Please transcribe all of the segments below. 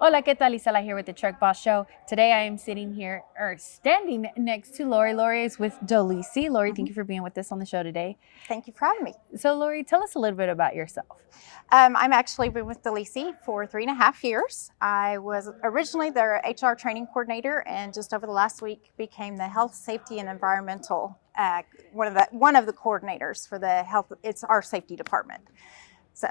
Hola, ¿qué tal? Isela here with the Truck Boss Show. Today I am sitting here, or standing next to Lori. Lori is with Dolisi. Lori, thank Mhm. you for being with us on the show today. Thank you for having me. So, Lori, tell us a little bit about yourself. I'm actually been with Delisi for 3.5 years. I was originally their HR training coordinator, and just over the last week became the health, safety, and environmental one of the coordinators for the health. It's our safety department. So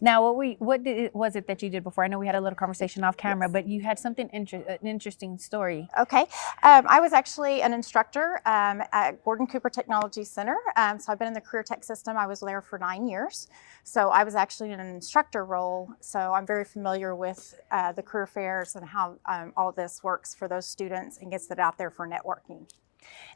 Now, was it that you did before? I know we had a little conversation off camera, yes. but you had something an interesting story. Okay. I was actually an instructor at Gordon Cooper Technology Center. So I've been in the career tech system. I was there for 9 years. So I was actually in an instructor role. So I'm very familiar with the career fairs and how all of this works for those students and gets it out there for networking.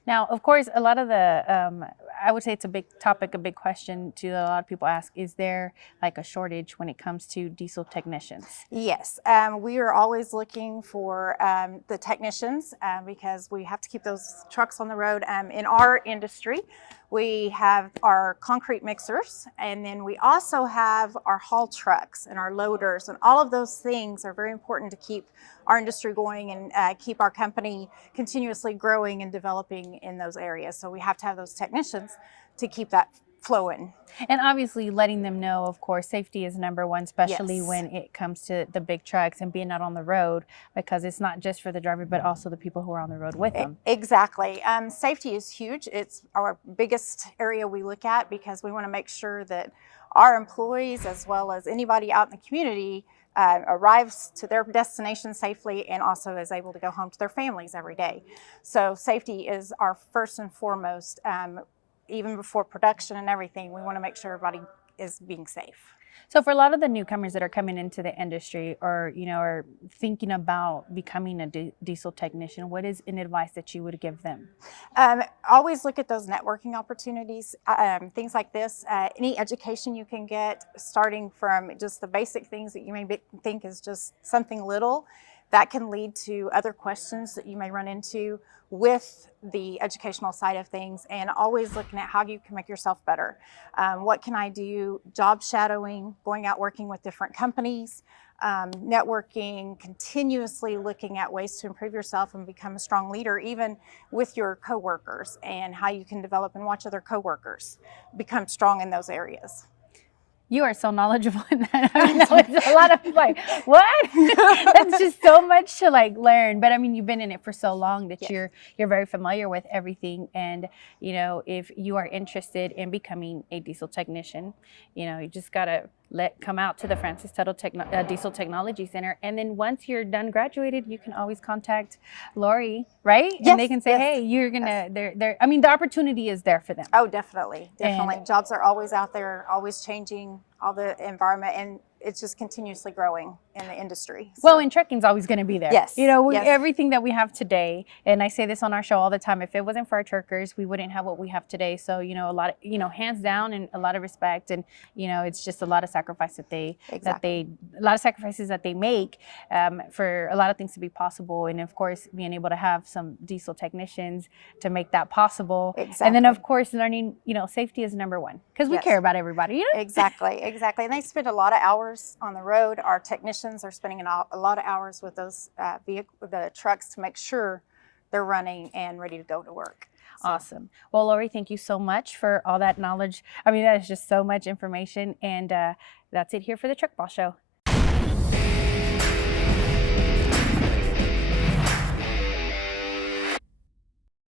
Now, of course, a lot of I would say it's a big topic, a big question too that a lot of people ask. Is there like a shortage when it comes to diesel technicians? Yes, we are always looking for the technicians because we have to keep those trucks on the road. In our industry, we have our concrete mixers, and then we also have our haul trucks and our loaders, and all of those things are very important to keep our industry going and keep our company continuously growing and developing in those areas. So we have to have those technicians to keep that flowing. And obviously letting them know, of course, safety is number one, especially Yes. when it comes to the big trucks and being out on the road, because it's not just for the driver, but also the people who are on the road with them. Exactly. Safety is huge. It's our biggest area we look at because we want to make sure that our employees, as well as anybody out in the community, arrives to their destination safely and also is able to go home to their families every day. So safety is our first and foremost. Even before production and everything, we want to make sure everybody is being safe. So for a lot of the newcomers that are coming into the industry or, are thinking about becoming a diesel technician, what is an advice that you would give them? Always look at those networking opportunities, things like this, any education you can get, starting from just the basic things that you may think is just something little, that can lead to other questions that you may run into with the educational side of things, and always looking at how you can make yourself better. What can I do? Job shadowing, going out working with different companies, networking, continuously looking at ways to improve yourself and become a strong leader, even with your coworkers, and how you can develop and watch other coworkers become strong in those areas. You are so knowledgeable in that. I mean, a lot of people like, what? That's just so much to like learn. But I mean, you've been in it for so long that Yes. you're very familiar with everything. And if you are interested in becoming a diesel technician, you just gotta come out to the Francis Tuttle Diesel Technology Center. And then once you're done graduated, you can always contact Lori, right? Yes, And they can say, yes. hey, you're gonna. Yes. They're. I mean, the opportunity is there for them. Oh, definitely, definitely. And Jobs are always out there, always changing, all the environment, and it's just continuously growing in the industry. Well, and trucking's always going to be there. Yes, yes. Everything that we have today, and I say this on our show all the time, if it wasn't for our truckers, we wouldn't have what we have today. So, a lot of, hands down and a lot of respect. And, it's just a lot of sacrifice Exactly. a lot of sacrifices that they make for a lot of things to be possible. And of course, being able to have some diesel technicians to make that possible. Exactly. And then of course, learning, safety is number one because we Yes. care about everybody. Exactly, exactly. And they spend a lot of hours on the road. Our technicians are spending a lot of hours with those the trucks to make sure they're running and ready to go to work. So. Awesome. Well, Lori, thank you so much for all that knowledge. I mean, that is just so much information. And that's it here for the Truck Boss Show.